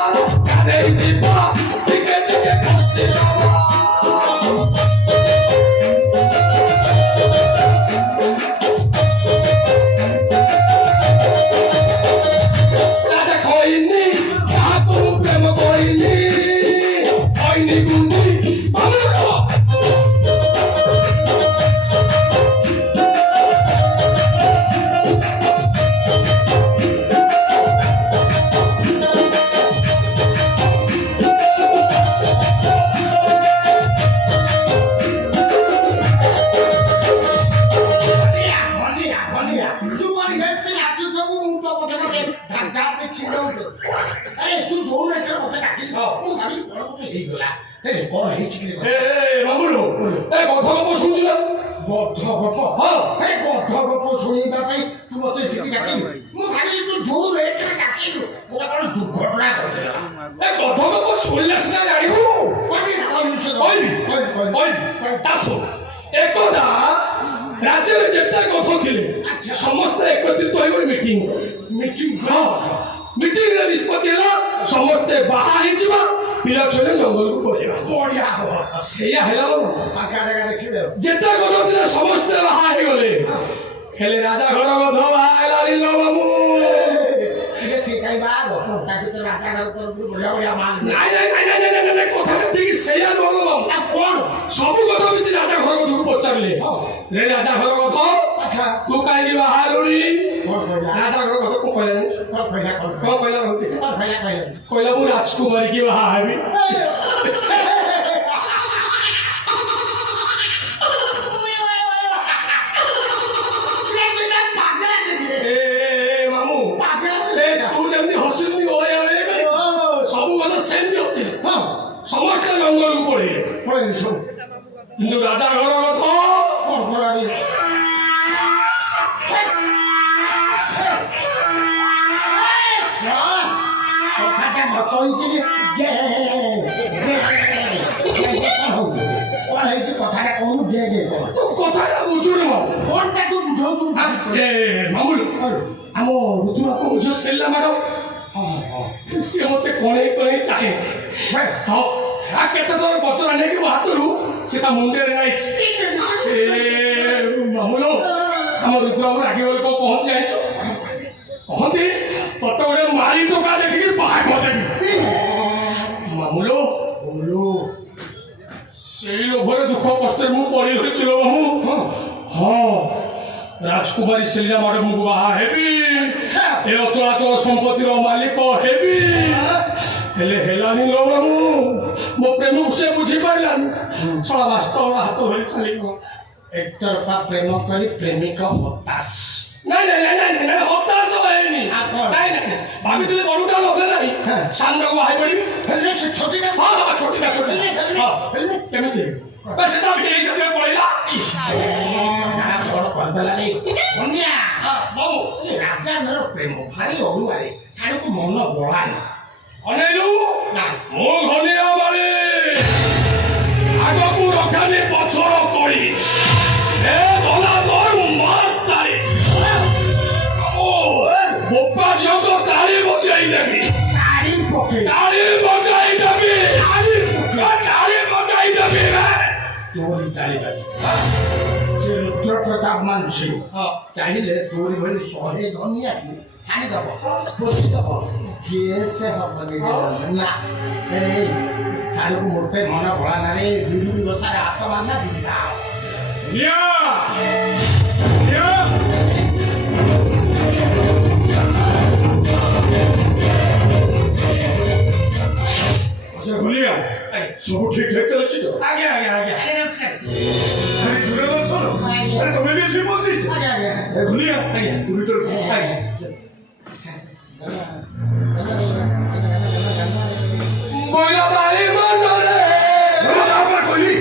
ଗାଧେଇ ଯିବା ଟିକେ ଟିକେ ବସିଦବା ରାଜା କହିନି କାହାକୁ ମୁଁ ପ୍ରେମ କରିନି କହିନି ଗୁଣ୍ଡି एकदा राज्य जिते गथ थे समस्त एकत्रित हो मीटिंग मीटिंग निष्पत्ति समस्ते बाहा पिला छुए जंगल को पड़ेगा बढ़िया सेया जिते गध थे समस्ते बाहा गले खेले राजा घर गध बाहर बाबू सबू गध भी राजा घर गध को पचारे रे राजा घर गध तू कहीं बाहर राजा घर गध को कहला मु राजकुमारी की बाहर समस्त जंगल को पड़े किंतु राजा घर मामूल आम ऋतुरा झील सेला मैडम सी मत कणे कणे चाहे हाँ केते तोर बचरा नहीं कि हाथ रू से मुंडे नहीं मामूलो आम ऋतुराबू रागी बोल को पहुंच जाए कहते तत गोटे मारी तो का देखिए बाहर करदेवी मामूलो बोलो से लोभर दुख कष्ट पड़ी रही मामू हाँ राजकुमारी सेलिया मैडम को बाहा हेबी ए अचलाचल संपत्तिर मालिक हेबी हेलानी लो मामू मो प्रेम से बुझी पाइलानी सला वास्तव हाथ धरी चली एक तरफा प्रेम करी प्रेमिका हताश नहीं नहीं नहीं नहीं नहीं हताश होएनी नहीं नहीं भाभी तुले बड़ुटा लोगे नहीं सामने को हाई पड़ी हेलने से छोटी का हां हां छोटी का हां हेलने केमे दे बस इतना भी यही सब पड़ेगा बड़ कर दला रे बनिया बाबू राजा घर प्रेम भारी ओडुआरे साडू को मन बोला ना अनेलू मो घनिया मारे आगो को रखानी पछर करी ए गला दर मार ताई ओ बोपा जको ताली बजाई देबी ताली बजाई देबी ताली बजाई देबी तोरी ताली बजाई से रुद्र प्रताप मान सिंह चाहिए तोरी भली 100 धनिया हानि दब पोती दब कैसे हबने ना अरे सारे को मोटे मना भोला ना रे बिजली बसारे हाथ मारना बिंदा या अच्छा भूलिया सब ठीक ठाक चलछि तो आगे आगे आगे अरे नमस्कार अरे दूरदर्शन अरे तुम्हें भी ऐसे बोलती आगे आगे ए भूलिया पूरी तरह आगे बोला भाई मानो रे बोला पर कोई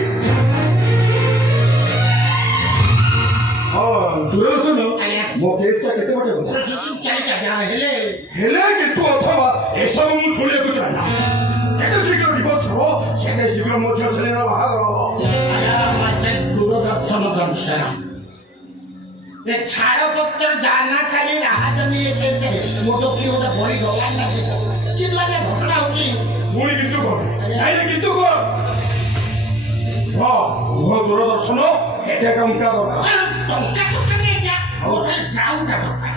हां दूरदर्शन मो केस का केते बटे होता चल चल हेले हेले कि तू अथवा ऐसा मु सुने को चाहना केते शीघ्र रिपोर्ट हो सेते शीघ्र मो छे सेने बाहर हो आया माचे दूरदर्शन दर्शन ये छाड़पत्र जाना खाली राजनी येते मोटो की होता बड़ी गला ना कि वाले घटना हो କରୁଛି ପୁଣି କିନ୍ତୁ କର ନାଇଁ କିନ୍ତୁ କର ହଁ ଦୂରଦର୍ଶନ ଏଟା ଟଙ୍କା ଦରକାର ଟଙ୍କା ଦରକାର ଏଇଟା ଆଉ ଗ୍ରାଉଣ୍ଡ ଦରକାର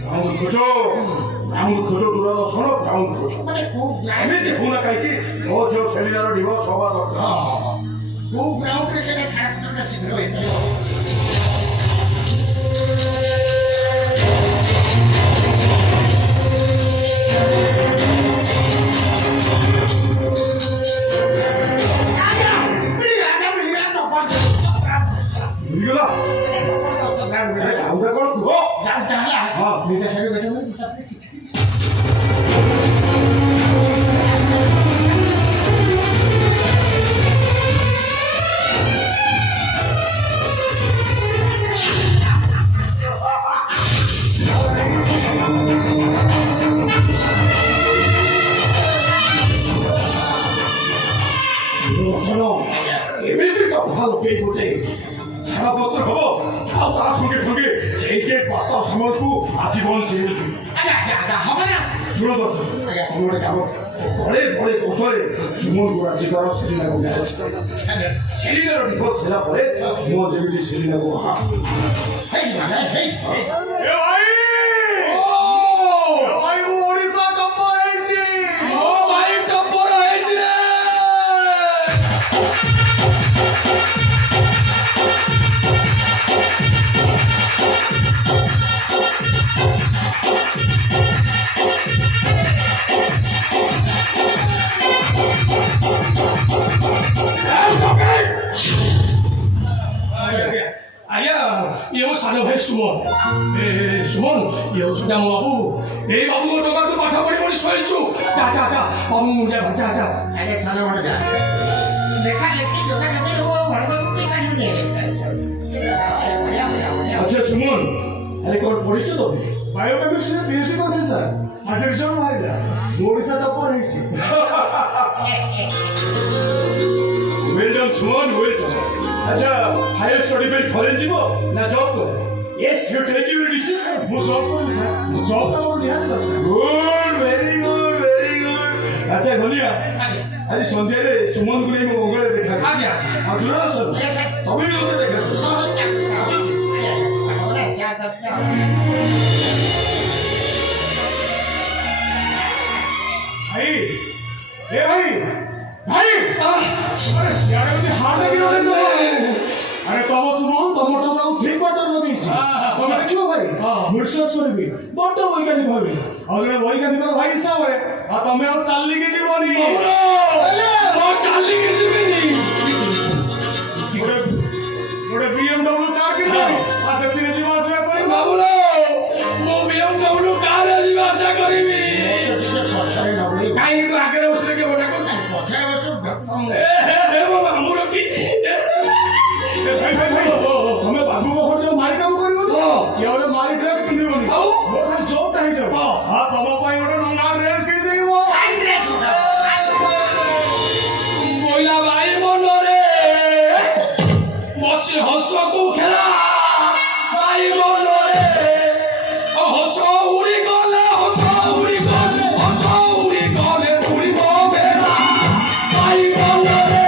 ଗ୍ରାଉଣ୍ଡ ଖୋଜ ଦୂରଦର୍ଶନ ଗ୍ରାଉଣ୍ଡ ଖୋଜ ମାନେ କୋଉ ଆମେ ଦେଖୁନା କାହିଁକି ମୋ ଝିଅ ସେଲିନାର ଡିଭୋର୍ସ ହବା ଦରକାର କୋଉ ଗ୍ରାଉଣ୍ଡରେ ସେଟା ଖାରାପ ଶୀଘ୍ର ହେଇପାରିବ ବୁଝିଗଲା ଗ୍ରାଉଣ୍ଡ କଣ କୁହ ଗ୍ରାଉଣ୍ଡଟା ହେଲା ହଁ ଦୁଇଟା ସାଇଡ୍ ବେଠା ଏମିତି କଥା ଲୋକେ ଗୋଟେ ଛାଡ଼ପତ୍ର ହବ ଆଉ ତା ସଙ୍ଗେ ସଙ୍ଗେ ସେଇ ଯେ ପ୍ରସ୍ତାବ ସମୟକୁ ଆଜୀବନ ଜେଲ୍ ହବ ନା ଶୁଣ ଦର୍ଶକ ତମେ ଗୋଟେ କାମ ବଳେ ବଳେ କୌଶଳେ ସୁମନକୁ ରାଜି କର ସେଲିନାକୁ ମ୍ୟାରେଜ ସେଲିନାର ଡିଭୋର୍ସ ହେଲା ପରେ ସୁମନ ଯେମିତି ସେଲିନାକୁ ଆଜ୍ଞା ଇଏ ମୋ ସାନ ଭାଇ ସୁମନ ସୁମନ ଇଏ ହେଉଛନ୍ତି ଆମ ବାବୁ ଏଇ ବାବୁଙ୍କ ଟଙ୍କା ତୁ ପାଠ ପଢି ପଢି ଶୋଇଛୁ ଯା ଯା ଯା ବାବୁ ମୁଣ୍ଡିଆ ଯା ଯା ସାନ ଭଣଜା ଲେଖା ଲେଖି ଯୋଗା ଯୋଗି ଭଣଜା ପାରିବୁନି ଆଚ୍ଛା ସୁମନ ଆରେ କ'ଣ ପଢିଛ ତମେ ବାୟୋକେମିଷ୍ଟ୍ରିରେ ପିଏଚଡି କରିଥିଲି ସାର୍ ଆଜି ରିଜଲ୍ଟ ବାହାରିଲା ମୁଁ ଓଡ଼ିଶା ଟପର ହେଇଛି well done Suman well done ଆଚ୍ଛା ହାୟର ଷ୍ଟଡି ପାଇଁ ଫରେନ୍ ଯିବ ନା ଜବ୍ କର yes you take your decision ମୁଁ ଜବ୍ କରିବି ସାର୍ ମୁଁ ଜବ୍ଟା ମୋର ନିହାତି ଦରକାର good very good very good ଆଚ୍ଛା ଧନିଆ ଆଜି ସନ୍ଧ୍ୟାରେ ସୁମନକୁ ନେଇ ମୋ ମଙ୍ଗଳରେ ଦେଖା ଆଜ୍ଞା ଆଉ ଦୂରଦର୍ଶନ ତମେ ବି ମୋତେ ଦେଖା ଭାଇ ଏ ଭାଇ ଭାଇ আরে ইয়ারে মধ্যে হাত লাগি রয়েছে আরে তব সুমন তোমারটা তো ঠিক বাটার লগেইছি তুমি দেখিও ভাই বিশ্বাস করবি বড় বৈজ্ঞানিক ভাবে আর জনে বৈজ্ঞানিকর ভাই হিসাবে আর তুমি আর চাল্লি কে জীবনি ও চাল্লি কে জীবনি ওরে BMW কার কিনবি আর সেদিনে জীব আসবে করি বাবুরা মো BMW কার জীব আশা করিবি কাহিনী তো আগের বসে কে ওটা করছিস ଆମର କି ତମେ ବାବୁ ପାଖରେ ଯୋଉ ମାରି କାମ କରିବ ତ ଇଏ ଗୋଟେ ମାରି ଡ୍ରେସ୍ ପିନ୍ଧିବନି ଆଉ ମୋର ଖାଲି ଜବ୍ଟା ହେଇଯାଉ ହଁ ତମ ପାଇଁ ଗୋଟେ ନୂଆ ଡ୍ରେସ୍ କିଣିଦେବ ମହିଳା ଭାଇ ମନରେ ବସି ହସକୁ ଖେଳା ଭାଇ ମନରେ ହସ ଉଡ଼ିଗଲା ହସ ଉଡ଼ିଗଲେ ହସ ଉଡ଼ିଗଲେ ଉଡ଼ିବ ବେଳା ଭାଇ ମନରେ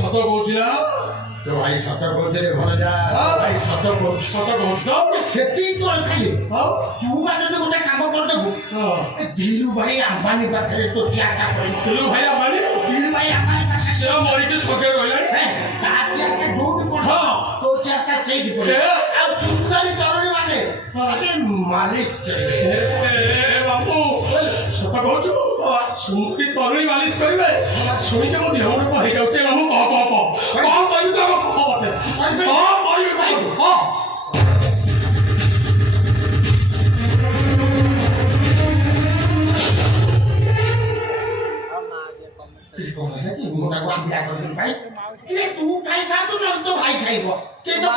ସତ କହୁଛି ନା তো ভাই সত কହୁଛି রে ଭଣଜା ଭାଇ ସତ କହୁଛି ସତ କହୁଛି ତ ସେତିକି ତ ଖାଲି ତୁ ବା ଯଦି ଗୋଟେ କାମ କରିଦେବୁ ଧୀରୁ ଭାଇ ଆମ୍ବାନୀ ପାଖରେ ତୋ ଚାଟା ପଡି ଥିଲୁ ଭାଇ ଆମ୍ବାନୀ ଧୀରୁ ଭାଇ ଆମ୍ବାନୀ ପାଖରେ ସେ ମରିକି ସ୍ୱର୍ଗରେ ରହିଲାଣି ତା ଚାଟା ଯୋଉଠି ପଡିବ ତୋ ଚାଟା ସେଇଠି ପଡିବ ଆଉ ସୁନ୍ଦରୀ ତରୁଣୀ ମାନେ ମାଲିସ ବାବୁ ସତ କହୁଛୁ ସୁନ୍ଦରୀ ତରୁଣୀ ମାଲିସ କରିବେ ଶୁଣିକି ମୋ ଦେହ ଗୋଟେ କଣ ହେଇଯାଉଛି ମାମୁ କହ କହିବି ତ କହ ମତେ କହିବି କହ ମୁଁ ତାକୁ ଆମ୍ବିଆ କରିଦେବି ଭାଇ ତୁ ଖାଇଥାନ୍ତୁ ନହେଲେ ତୋ ଭାଇ ଖାଇବ କିନ୍ତୁ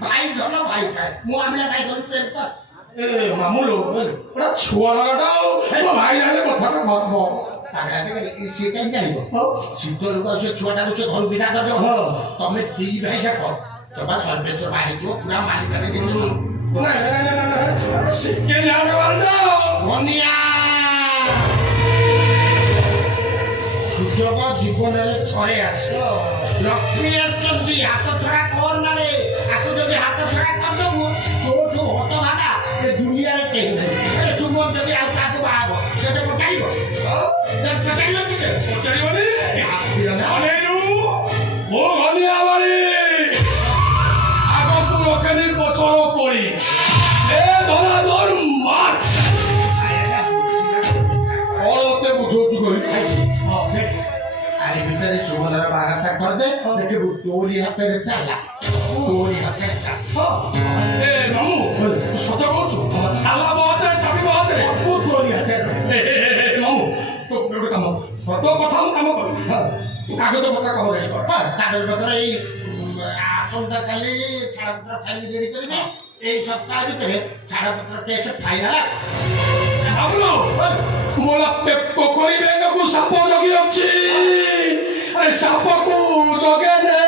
ଭାଇ ଧନ ଭାଇ ମୁଁ ଆମେ କାଇ କରୁ ପ୍ରେମ କର ଏ ମାମୁଲୋ ଏଟା ଛୁଆ ଲଗାଟାও ଭାଇ ଜାଣିଲେ କଥାଟା ଘରବ ସିଏ କାହିଁ ଜାଣିବ ଶୀତ ଲୋକ ସେ ଛୁଆଟାକୁ ସେ ଘରୁ ବିଦା କରିଦେବ ତମେ ଦି ଭାଇ ଯାକ ତମେ ସର୍ବେଶ୍ୱର ବାହା ହେଇଯିବ ପୁରା ମାଲିକାରେ ଶିଖେ ଜାଣିବାଲ ଧନିଆ ସୁଯୋଗ ଜୀବନରେ ଥରେ ଆସ ଲକ୍ଷ୍ମୀ ଆସିଛନ୍ତି ହାତ ଛଡ଼ା କର ମାନେ ଆକୁ ଯଦି ହାତ ଛଡ଼ା କରିଦେବୁ ତୋଠୁ ହତ ଭାଗା ଏ ଦୁନିଆରେ କେହି ନାହିଁ ସୁମନ ଯଦି ଆଉ କାହାକୁ ବାହା ହବ ସେଟା ପଚାରିବ ପଚାରିବ କିଛି ପଚାରିବନି ନା ଅନେଇଲୁ ମୋ ଘନିଆ ବାଳି ଆଗକୁ ରଖେନି ପଛର ପଡ଼ି ଏ ଧରା ଧର ମାର କଣ ମତେ ବୁଝଉଛୁ କହିଲୁ ଆରି ଭିତରେ ସୁମନର ବାହାଘରଟା କରିଦେ ଦେଖିବୁ ତୋରି ହାତରେ ତାଲା ତୋରି ହାତରେ ଏ ମାମୁ ତୁ ସତ କହୁଛୁ ତାଲା ବହାତେ ଚାବି ବହାତେ ସବୁ ତୋରି ହାତରେ ମାମୁ ତୁ ଗୋଟେ କାମ କର ତୋ କଥା ମୁଁ କାମ କରିବି ତୁ କାଗଜ ପତ୍ର କାମ ରେଡି କର କାଗଜ ପତ୍ର ଏଇ ଆସନ୍ତାକାଲି ଛାଡ଼ପତ୍ର ଫାଇଲ ରେଡି କରିବି ଏଇ ସପ୍ତାହ ଭିତରେ ଛାଡ଼ପତ୍ର କେସ୍ ଫାଇନାଲ ମାମୁଲୋ ମୋର ପୋଖରୀ ବେଙ୍ଗକୁ ସାପ ଜଗି ଅଛି ସାପକୁ ଜଗେ